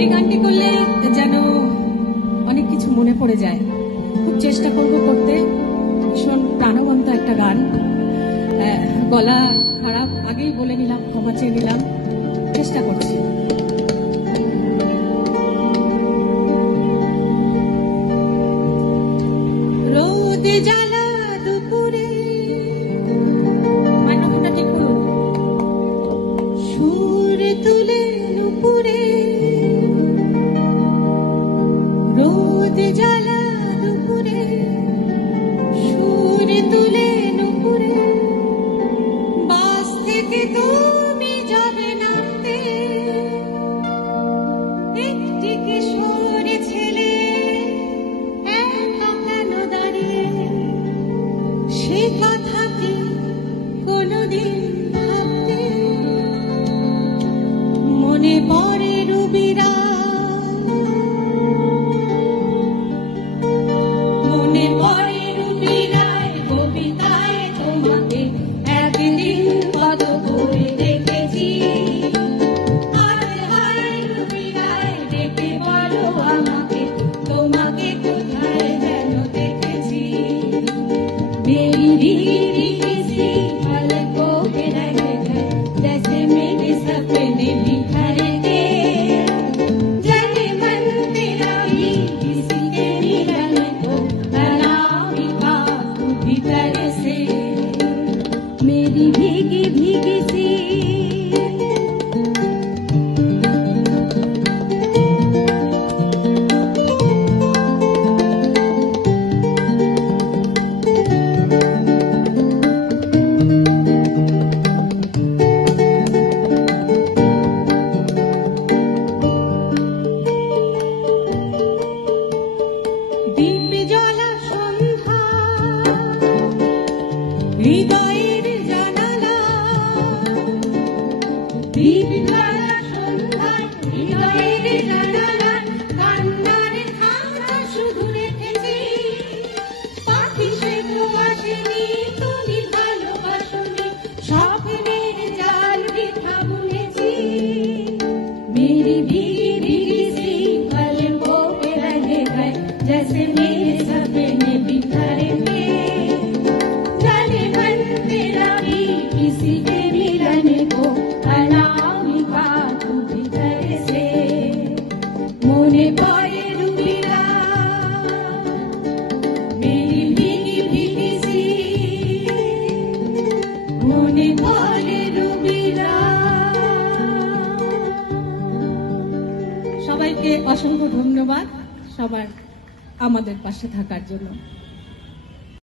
এই গানটি করলে যেন অনেক কিছু মনে পড়ে যায়। খুব চেষ্টা করব করতে। ভীষণ প্রাণবন্ত একটা গান। গলা খারাপ আগেই বলে নিলাম, ক্ষমা চেয়ে নিলাম, চেষ্টা করছি। রোদ জ্বালা দুপুরে মাইক্রোফোনটা ঠিক করুন। সুর তুলে নুপুরে রোদ জ্বালা দুপুরে সুর তুলে নুপুরে বাস থেকে তুমি যাবে নামতে একটি কিশোর ছেলে একা কেন দাঁড়িয়ে সে কথা কি কোনদিন ভাবতে মনে পড়ে রুবিরা মনে পড়ে রুবিরায় কবিতায় তোমাকে একদিন কত করে দেখেছি আর হায় রুবিরায় ডেকে বলো আমাকে তোমাকে কোথায় যেন দেখেছি मेरी भीगी किसी पलकों के रह गए जैसे मेरे सपने बिखर गए जाने मन तेरा ही किसी के मिलन को अनामिका भीतर से मेरी भीगी भीगी सी দীপ জ্বলা সন্ধ্যা হৃদয়ের জানালা দীপ জ্বলা সন্ধ্যা হৃদয়ের জানালা কান্নার খাতা শুধু রেখেছি পাখি সে তো আসেনি তুমি ভালোবাসনি স্বপ্নের জাল বৃথা বুনেছি मेरी भीगी भीगी सी पलकों पे रह गए जैसे मेरे सपने बिखर गए जाने मन तेरा भी किसी के मिलन को अनामिका तू भीतर से मोने पड़े रुबिरा मेरी भीगी भीगी सी मोने पड़े रुबिरा। সবাইকে অসংখ্য ধন্যবাদ সবার আমাদের পাশে থাকার জন্য।